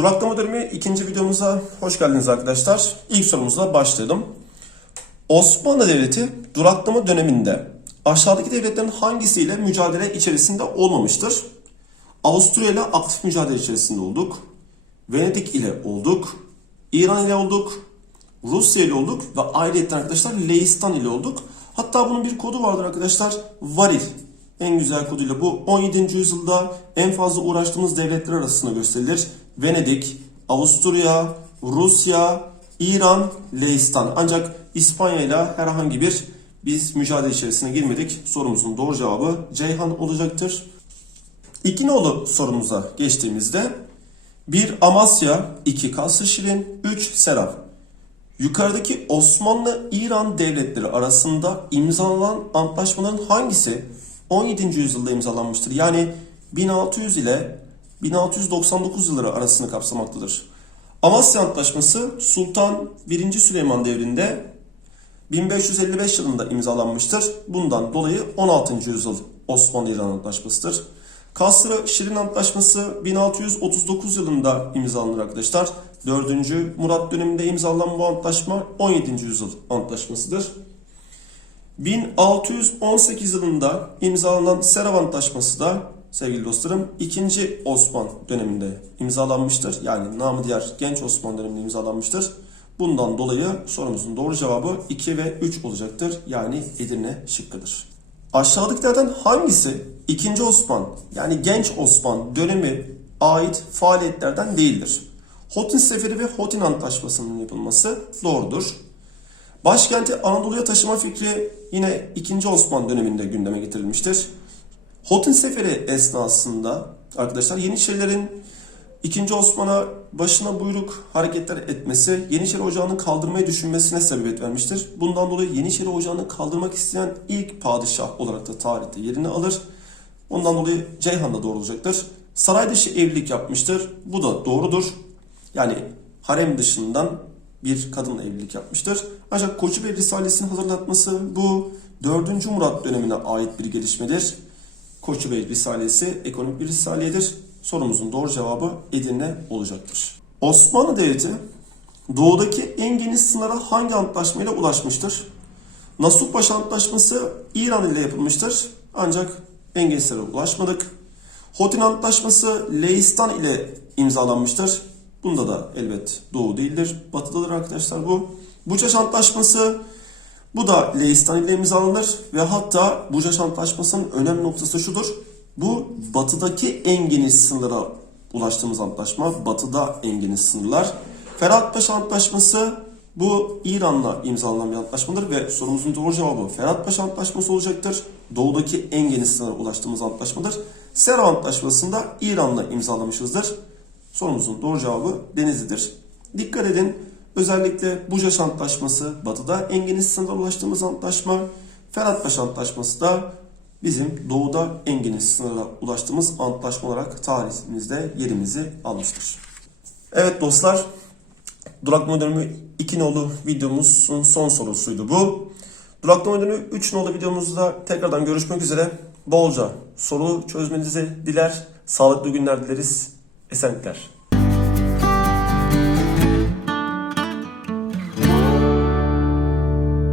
Duraklama dönemi ikinci videomuza hoş geldiniz arkadaşlar. İlk sorumuzla başlayalım. Osmanlı Devleti duraklama döneminde aşağıdaki devletlerin hangisiyle mücadele içerisinde olmamıştır? Avusturya ile aktif mücadele içerisinde olduk. Venedik ile olduk. İran ile olduk. Rusya ile olduk ve ayrıca arkadaşlar Leistan ile olduk. Hatta bunun bir kodu vardır arkadaşlar. Varil. En güzel koduyla bu 17. yüzyılda en fazla uğraştığımız devletler arasında gösterilir. Venedik, Avusturya, Rusya, İran, Leistan. Ancak İspanya ile herhangi bir biz mücadele içerisine girmedik. Sorumuzun doğru cevabı Ceyhan olacaktır. İki nolu sorumuza geçtiğimizde 1 Amasya, 2 Kasr Şirin, 3 Seraf. Yukarıdaki Osmanlı-İran devletleri arasında imzalanan antlaşmaların hangisi 17. yüzyılda imzalanmıştır? Yani 1600 ile 1699 yılları arasını kapsamaktadır. Amasya Antlaşması Sultan 1. Süleyman devrinde 1555 yılında imzalanmıştır. Bundan dolayı 16. yüzyıl Osmanlı-İran Antlaşması'dır. Kasrı Şirin Antlaşması 1639 yılında imzalanır arkadaşlar. 4. Murat döneminde imzalanan bu antlaşma 17. yüzyıl antlaşmasıdır. 1618 yılında imzalanan Serav Antlaşması da sevgili dostlarım 2. Osman döneminde imzalanmıştır. Yani namı diğer Genç Osman döneminde imzalanmıştır. Bundan dolayı sorumuzun doğru cevabı 2 ve 3 olacaktır. Yani Edirne şıkkıdır. Aşağıdakilerden hangisi 2. Osman yani Genç Osman dönemi ait faaliyetlerden değildir? Hotin Seferi ve Hotin Antlaşması'nın yapılması doğrudur. Başkenti Anadolu'ya taşıma fikri yine 2. Osman döneminde gündeme getirilmiştir. Hotin Seferi esnasında arkadaşlar Yeniçerilerin 2. Osman'a başına buyruk hareketler etmesi Yeniçeri Ocağı'nı kaldırmayı düşünmesine sebebiyet vermiştir. Bundan dolayı Yeniçeri Ocağı'nı kaldırmak isteyen ilk padişah olarak da tarihte yerini alır. Ondan dolayı Ceyhan da doğru olacaktır. Saray dışı evlilik yapmıştır. Bu da doğrudur. Yani harem dışından bir kadınla evlilik yapmıştır. Ancak Koçu Bey Risalesi'nin hazırlatması bu 4. Murat dönemine ait bir gelişmedir. Koçu Bey Risalesi ekonomik bir risaledir. Sorumuzun doğru cevabı Edirne olacaktır. Osmanlı Devleti doğudaki en geniş sınıra hangi antlaşmayla ulaşmıştır? Nasuh Paşa Antlaşması İran ile yapılmıştır. Ancak en geniş sınıra ulaşmadık. Hotin Antlaşması Leistan ile imzalanmıştır. Bunda da elbet doğu değildir. Batıdadır arkadaşlar bu. Bucaş Antlaşması bu da Leistan ile imzalanır ve hatta Bucaş Antlaşması'nın önemli noktası şudur. Bu batıdaki en geniş sınıra ulaştığımız antlaşma. Batıda en geniş sınırlar. Ferhatpaşa Antlaşması bu İran'la imzalanan bir antlaşmadır ve sorumuzun doğru cevabı Ferhatpaşa Antlaşması olacaktır. Doğudaki en geniş sınıra ulaştığımız antlaşmadır. Sera Antlaşması'nda İran'la imzalamışızdır. Sorumuzun doğru cevabı Denizli'dir. Dikkat edin özellikle Bucaş Antlaşması batıda en geniş sınıra ulaştığımız antlaşma. Ferhatpaşa Antlaşması da bizim doğuda en geniş sınıra ulaştığımız antlaşma olarak tarihimizde yerimizi almıştır. Evet dostlar, duraklama dönümü 2 nolu videomuzun son sorusuydu bu. Duraklama dönümü 3 nolu videomuzda tekrardan görüşmek üzere. Bolca soru çözmenizi diler, sağlıklı günler dileriz, esenlikler.